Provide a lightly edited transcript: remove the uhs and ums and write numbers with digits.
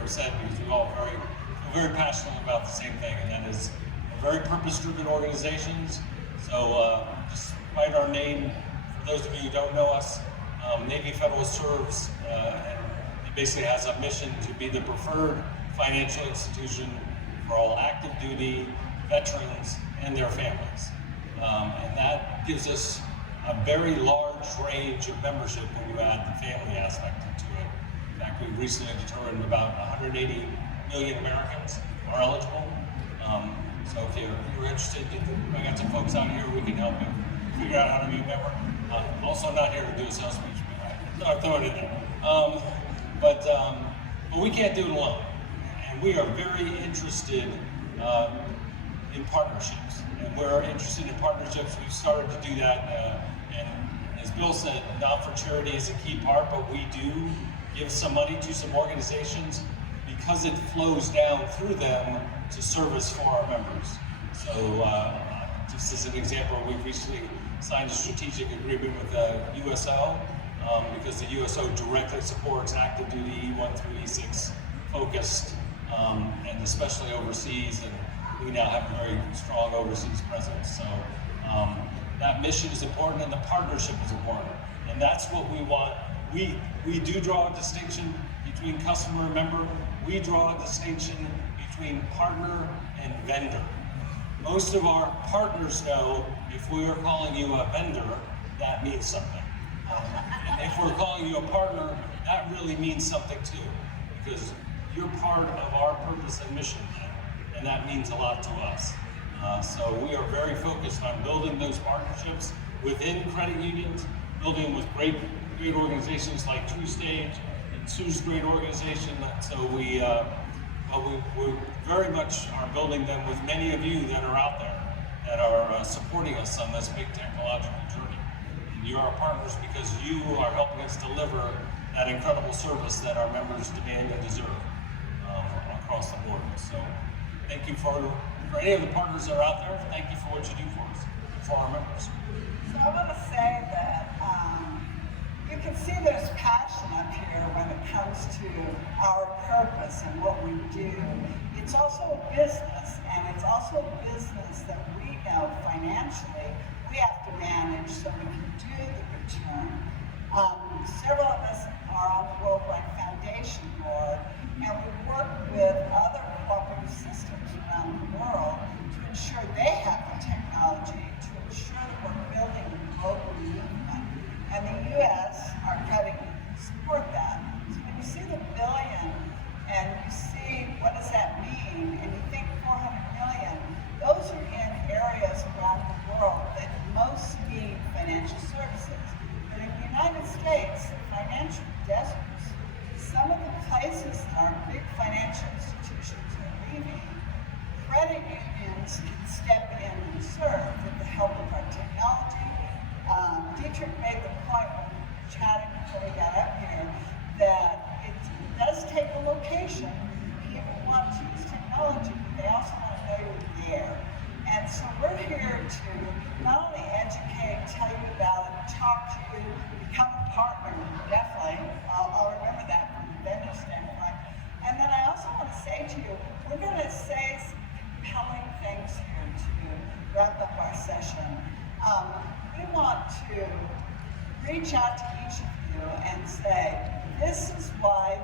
ever said, because we all feel very passionate about the same thing, and that is we're very purpose-driven organizations. So despite our name, for those of you who don't know us, Navy Federal serves and it basically has a mission to be the preferred financial institution for all active duty veterans and their families. And that gives us a very large range of membership when you add the family aspect into it. In fact, we've recently determined about 180 million Americans are eligible. So if you're interested, I got some folks out here who can help you figure out how to be a member. Also not here to do a sales speech, but I'll throw it in there. But we can't do it alone. And we are very interested in partnerships. And we're interested in partnerships. We've started to do that. And as Bill said, not for charity is a key part, but we do give some money to some organizations because it flows down through them to service for our members. So just as an example, we've recently signed a strategic agreement with USO because the USO directly supports active duty E1 through E6 focused and especially overseas, and we now have a very strong overseas presence. So that mission is important and the partnership is important. And that's what we want. We do draw a distinction between customer and member. We draw a distinction between partner and vendor. Most of our partners know if we are calling you a vendor, that means something. And if we're calling you a partner, that really means something too, because you're part of our purpose and mission, and that means a lot to us. So we are very focused on building those partnerships within credit unions, building with great organizations like TrueStage, and Sue's great organization. So we very much are building them with many of you that are out there that are supporting us on this big technological journey. And you are partners because you are helping us deliver that incredible service that our members demand and deserve across the board. So thank you for any of the partners that are out there. Thank you for what you do for us, for our members. So I want to say that you can see there's passion up here when it comes to our purpose and what we do. It's also a business, and it's also a business that we know financially we have to manage so we can do the return. Several of us are on the Worldwide Foundation board, and we work with other cooperative systems around the world to ensure they have the technology, to ensure that we're building a global movement. And the U.S., our credit unions, support that. So when you see the billion and you see what does that mean, and you think 400 million, those are in areas around the world that most need financial services. But in the United States, financial deserts, some of the places that our big financial institutions are leaving, credit unions can step in and serve with the help of our technology. Dietrich made the point when we were chatting before we got up here that it does take a location. People want to use technology, but they also want to know you're there. And so we're here to not only educate, tell you about it, talk to you, become a partner, definitely. I'll remember that from the vendor standpoint. And then I also want to say to you, we're going to say some compelling things here to wrap up our session. We want to reach out to each of you and say, this is why